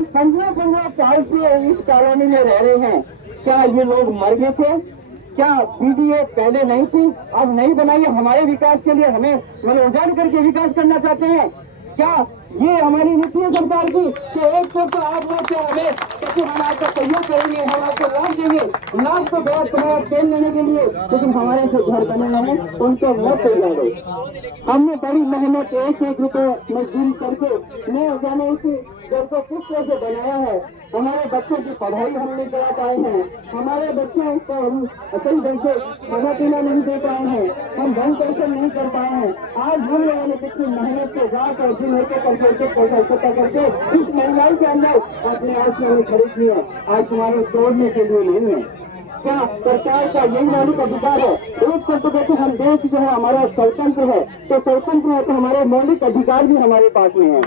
15 साल से इस कॉलोनी में रह रहे हैं। क्या ये लोग मर गए थे? क्या पीडीए पहले नहीं थी, अब नहीं बनाई? हमारे विकास के लिए हमें मतलब उजाड़ करके विकास करना चाहते हैं क्या? ये हमारी नीति है सरकार की कि एक तो आप लोग से हमें क्योंकि हम आपका सहयोग करेंगे, हम आपको लाभ देंगे, लाभ तो गया तुम्हारा तेल लेने के लिए, लेकिन हमारे जो घर बने हैं उनको मत उजाड़ो। हमने बड़ी मेहनत एक रुपए में गिन करके मैं जाने इस घर को किस तरह से बनाया है। हमारे बच्चों की पढ़ाई हम नहीं करा पाए हैं, हमारे बच्चों को हम सही ढंग से खाना पीना नहीं दे पाए हैं, हम धन दर्शन नहीं कर पाए हैं। आज हम लोगों ने कितनी मेहनत के रात और दिन एक करके पैसा इकट्ठा करके इस महंगाई के अंदर अपने आसमान में खरीद लिया। आज तुम्हारे तोड़ने के लिए नहीं है। क्या सरकार का यही मौलिक अधिकार है? एक तो देखो हम देश जो है हमारा स्वतंत्र है, तो स्वतंत्र है तो हमारे मौलिक अधिकार भी हमारे पास में है।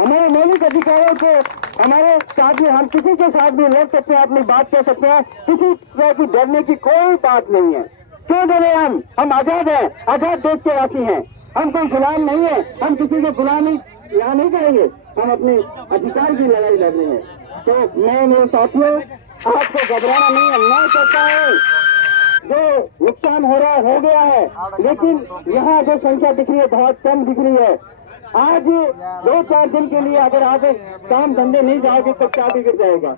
हमारे मौलिक अधिकारों को हमारे साथ में हम किसी के साथ भी लड़ सकते हैं, अपनी बात कह सकते हैं, किसी तरह की डरने की कोई बात नहीं है। क्यों डरे? हम आजाद हैं, आजाद देश के वासी हैं, हम कोई गुलाम नहीं है, हम किसी के गुलामी यहाँ नहीं करेंगे, हम अपने अधिकार की लड़ाई लड़ रहे हैं। तो मैं मेरे साथियों आपको घबराना नहीं है, मैं कहता हूँ जो नुकसान हो रहा है हो गया है, लेकिन यहाँ जो संख्या दिख रही है बहुत कम दिख रही है। आज 2-4 दिन के लिए अगर आप काम धंधे नहीं जाओगे तो क्या बिगड़ जाएगा?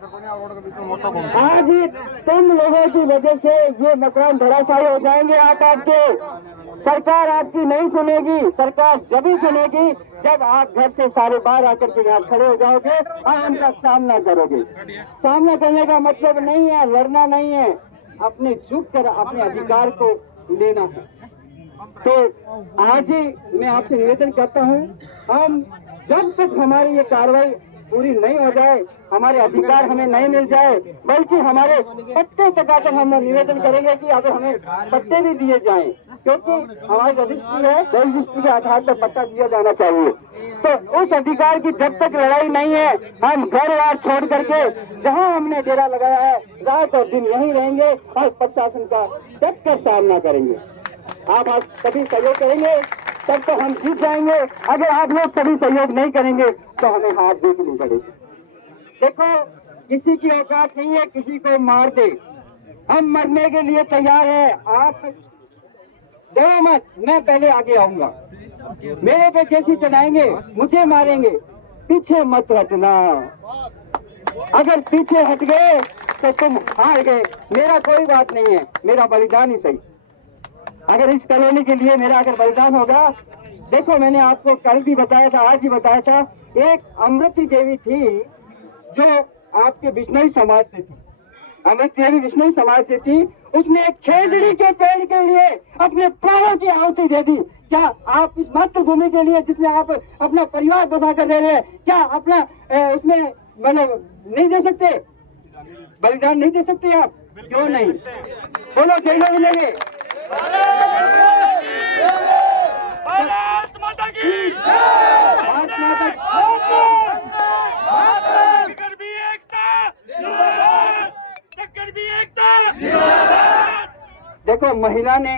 आज तुम लोगों की वजह से ये मकान धराशायी हो जाएंगे। आपके सरकार आपकी नहीं सुनेगी। सरकार जब ही सुनेगी जब आप घर से सारे बाहर आकर के यहाँ खड़े हो जाओगे और उनका सामना करोगे। सामना करने का मतलब नहीं है लड़ना नहीं है, अपने झुक कर अपने अधिकार को लेना है। तो आज ही मैं आपसे निवेदन करता हूं, हम जब तक हमारी ये कार्रवाई पूरी नहीं हो जाए, हमारे अधिकार हमें नहीं मिल जाए, बल्कि हमारे पट्टे तक आकर हम निवेदन करेंगे कि अगर हमें पट्टे भी दिए जाएं, क्योंकि हमारी रजिस्ट्री है, रजिस्ट्री के आधार पर पट्टा दिया जाना चाहिए। तो उस अधिकार की जब तक लड़ाई नहीं है, हम घर बार छोड़ करके जहां हमने डेरा लगाया है रात और दिन यहीं रहेंगे और प्रशासन का डटकर सामना करेंगे। आप आज सभी सहयोग करेंगे तब तो हम जीत जाएंगे। अगर आप लोग सभी सहयोग नहीं करेंगे तो हमें हार देखनी पड़ेगी। देखो किसी की औकात नहीं है किसी को मार दे, हम मरने के लिए तैयार है। आप डरो मत, मैं पहले आगे आऊंगा, मेरे पे जैसी चढ़ाएंगे मुझे मारेंगे, पीछे मत हटना। अगर पीछे हट गए तो तुम हार गए, मेरा कोई बात नहीं है, मेरा बलिदान ही सही। अगर इस कॉलोनी के लिए मेरा अगर बलिदान होगा, देखो मैंने आपको कल भी बताया था, आज भी बताया था, एक अमृति देवी थी जो आपके बिश्नोई समाज से थी, अमृति देवी बिश्नोई समाज से थी, उसने एक खेजड़ी के पेड़ के लिए अपने प्राणों की आहुति दे दी। क्या आप इस मातृभूमि के लिए जिसमें आप अपना परिवार बसा कर दे रहे हैं, क्या अपना उसमें मतलब नहीं दे सकते, बलिदान नहीं दे सकते आप? क्यों नहीं? बोलो कैसे मिलेंगे? भारत माता की भारत माता चक्कर भी एकता जिंदाबाद, चक्कर भी एकता जिंदाबाद। देखो महिला ने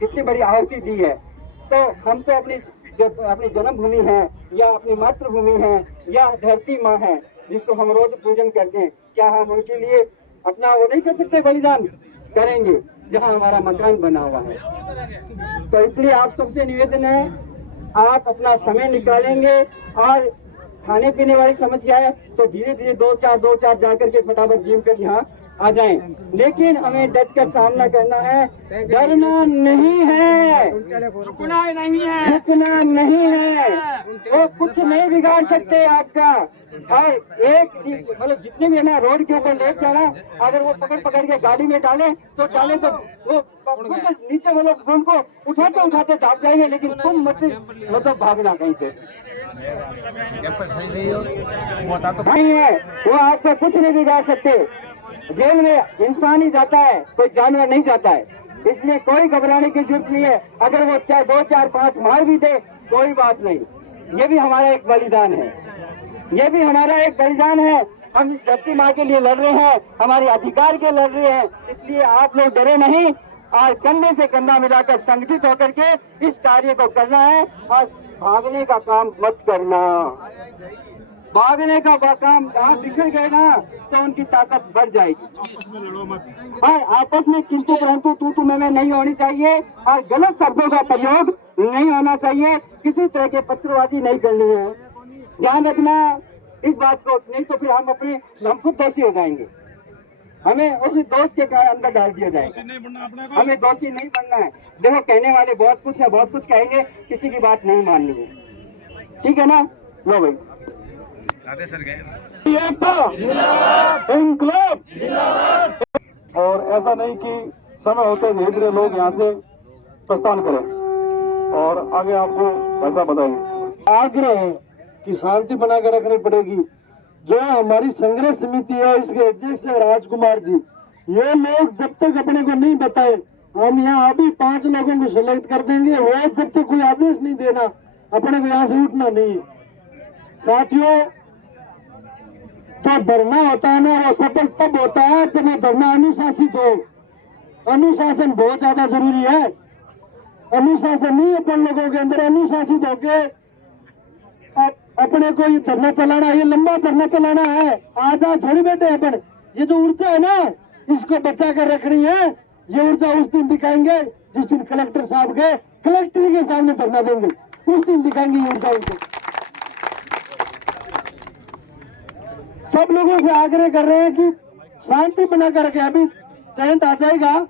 कितनी बड़ी आहुति दी है, तो हम तो अपनी जन्मभूमि है या अपनी मातृभूमि है या धरती माँ है जिसको हम रोज पूजन करते हैं, क्या हम उनके लिए अपना वो नहीं कर सकते? बलिदान करेंगे जहां हमारा मकान बना हुआ है। तो इसलिए आप सबसे निवेदन है, आप अपना समय निकालेंगे और खाने पीने वाली समस्या है तो धीरे धीरे 2-4 जाकर के फटाफट जिम कर यहाँ आ जाएं, लेकिन हमें डट कर सामना करना है, डरना नहीं है, झुकना नहीं है, झुकना नहीं है। वो कुछ नहीं बिगाड़ सकते आपका। और एक मतलब जितने भी है ना रोड के ऊपर ले जाना, अगर वो पकड़ के गाड़ी में डाले तो वो नीचे मतलब उनको उठाते दाब जाएंगे, लेकिन तुम मतलब भागना कहीं से नहीं है, वो आपका कुछ नहीं बिगाड़ सकते। जेल में इंसान ही जाता है, कोई जानवर नहीं जाता है, इसलिए कोई घबराने की जरूरत नहीं है। अगर वो चाहे 2-4-5 मार भी दे कोई बात नहीं, ये भी हमारा एक बलिदान है, ये भी हमारा एक बलिदान है। हम इस धरती माँ के लिए लड़ रहे हैं, हमारे अधिकार के लड़ रहे हैं, इसलिए आप लोग डरे नहीं और कंधे से कंधा मिलाकर संगठित होकर के इस कार्य को करना है और भागने का काम मत करना। भागने का काम जहाँ बिखर गए ना तो उनकी ताकत बढ़ जाएगी। आपस में लड़ो मत। हाँ, आपस में किंतु परंतु तू मैं नहीं होनी चाहिए और गलत शब्दों का प्रयोग नहीं होना चाहिए। किसी तरह के पत्रबाजी नहीं करनी है, ध्यान रखना इस बात को, नहीं तो फिर हम खुद दोषी हो जाएंगे। हमें उसी दोष के अंदर डाल दिया जाएगा। हमें दोषी नहीं बनना है। देखो कहने वाले बहुत कुछ है, बहुत कुछ कहेंगे, किसी की बात नहीं माननी है, ठीक है ना। लो भाई, इंकलाब। और ऐसा नहीं कि समय होते धीरे धीरे लोग यहाँ से प्रस्थान करें और आगे आपको ऐसा बताएंगे। आग्रह है कि शांति बनाकर रखनी पड़ेगी। जो हमारी संघर्ष समिति है, इसके अध्यक्ष है राजकुमार जी, ये लोग जब तक अपने को नहीं बताए, हम यहाँ अभी 5 लोगों को सिलेक्ट कर देंगे, वो जब तक कोई आदेश नहीं देना, अपने को यहाँ से उठना नहीं है। साथियों, तो धरना होता है ना, वो सफल तब होता है जब वो धरना अनुशासित हो। अनुशासन बहुत ज्यादा जरूरी है। अनुशासन नहीं अपन लोगों के अंदर, अनुशासित होके अपने को ये धरना चलाना, ये लंबा धरना चलाना है। आज थोड़ी बैठे अपन, ये जो ऊर्जा है ना, इसको बचा कर रखनी है। ये ऊर्जा उस दिन दिखाएंगे जिस दिन कलेक्टर साहब के कलेक्टर के सामने धरना देंगे, उस दिन दिखाएंगे ये ऊर्जा उनको। सब लोगों से आग्रह कर रहे हैं कि शांति बनाकर रखें। अभी टेंट आ जाएगा,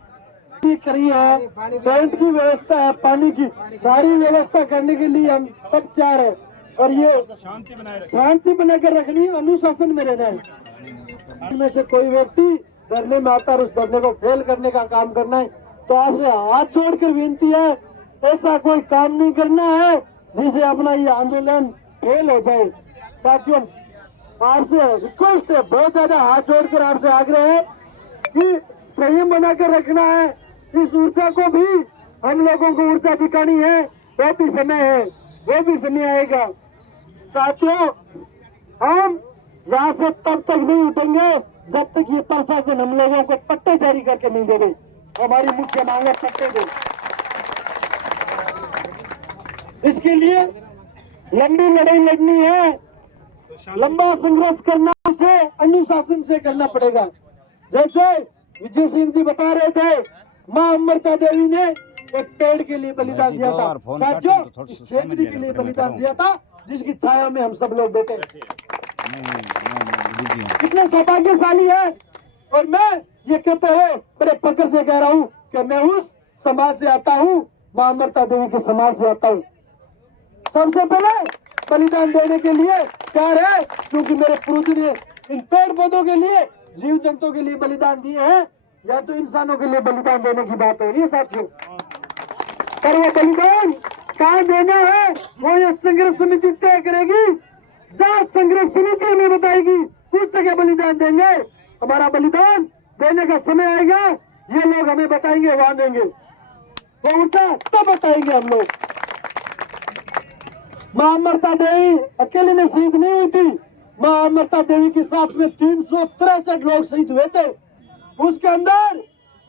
करी है, टेंट की व्यवस्था है, पानी की सारी व्यवस्था करने के लिए हम सब तैयार है। और ये शांति बनाकर रखनी है, अनुशासन में रहना है। इनमें से कोई व्यक्ति धरने में आता और उस धरने को फेल करने का काम करना है, तो आपसे हाथ जोड़कर विनती है, ऐसा कोई काम नहीं करना है जिसे अपना ये आंदोलन फेल हो जाए। साथियों, आपसे रिक्वेस्ट है, बहुत ज्यादा हाथ जोड़कर आपसे आग्रह है कि संयम बनाकर रखना है। इस ऊर्जा को भी हम लोगों को ऊर्जा दिखानी है, वो भी समय है, वो भी समय आएगा। साथियों, हम यहाँ से तब तक नहीं उठेंगे जब तक ये प्रशासन हम लोगों को पट्टे जारी करके नहीं दे रहे। हमारी मुख्य मांग है पट्टे दो। इसके लिए लंबी लड़ाई लड़नी है, लंबा संघर्ष करना से अनुशासन से करना पड़ेगा। जैसे विजय सिंह जी बता रहे थे, माँ अमृता देवी ने एक पेड़ के लिए बलिदान दिया था, साथियों इस क्षेत्र के लिए बलिदान दिया था, जिसकी छाया में हम सब लोग बैठे। कितने सौभाग्यशाली है। और मैं ये कहते हुए बड़े फक्र से कह रहा हूँ कि मैं उस समाज से आता हूँ, माँ अमृता देवी के समाज से आता हूँ। सबसे पहले बलिदान देने के लिए तैयार है, क्योंकि मेरे पूर्वज ने इन पेड़ पौधों के लिए, जीव जंतुओं के लिए बलिदान दिए हैं, या तो इंसानों के लिए बलिदान देने की बात हो रही है साथियों। पर वो बलिदान कहाँ देना है, वो ये संघर्ष समिति तय करेगी। जहाँ संघर्ष समिति हमें बताएगी उस जगह बलिदान देंगे। हमारा बलिदान देने का समय आएगा, ये लोग हमें बताएंगे, वहां देंगे, वो उठा तब बताएंगे हम लोग। माँ अमृता देवी अकेले में शहीद नहीं हुई थी, माँ अमृता देवी के साथ में 363 लोग शहीद हुए थे। उसके अंदर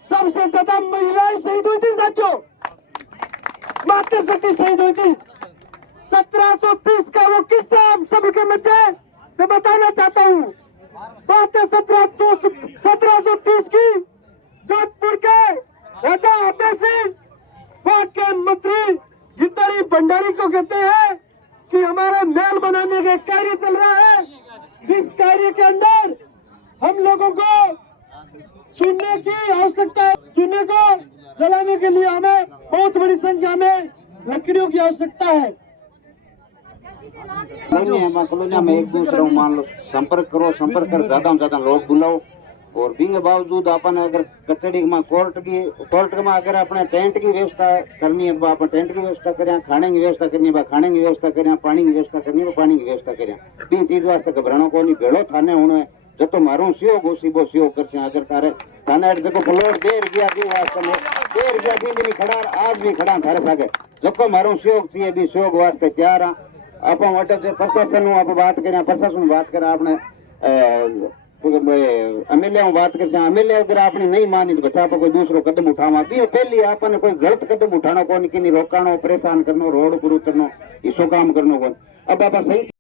सबसे ज्यादा महिलाएं शहीद हुई थी साथियों, मातृ शक्ति शहीद हुई थी। 1730 का वो किस्सा हम सबके मध्य मैं बताना चाहता हूँ। बात है 1730 की, जोधपुर के राजा अभय सिंह वहां के मंत्री गिरधारी भंडारी को कहते हैं कि हमारा महल बनाने का कार्य चल रहा है, इस कार्य के अंदर हम लोगों को चुनने की आवश्यकता है, चुनने को जलाने के लिए हमें बहुत बड़ी संख्या में लकड़ियों की आवश्यकता है। कॉलोनिया में एक दूसरे को मान लो संपर्क करो, संपर्क कर ज्यादा से ज्यादा लोग बुलाओ। और बिंग बावजूद अपन अगर कचहरी में कोर्ट में अगर अपने टेंट की व्यवस्था करनी है, आप टेंट की व्यवस्था करें, खाने की व्यवस्था करनी है, खाने की व्यवस्था करें, पानी की व्यवस्था करनी है, पानी की व्यवस्था करें। तीन चीज वास्ते घबरानो को नहीं, भेड़ो थाने होने जो तो मारू सहयोग हो सीबो सहयोग कर। अगर तारे थाने जो प्लॉट देर गया भी वास्ते में देर गया भी नहीं खड़ा, आज भी खड़ा थारे सागे जो मारू सहयोग चाहिए भी सहयोग वास्ते तैयार हाँ। आप प्रशासन आप बात करें, प्रशासन बात करें, आपने एमएलए बात कर, एमएलए अगर आपने नहीं मानी तो बच्चा कोई दूसरो कदम उठावा भी पहले आपने कोई गलत कदम उठाना कौन कि रोकाणो, परेशान करनो, रोड पर उतरनो, इसो काम करनो कौन। अब आप सही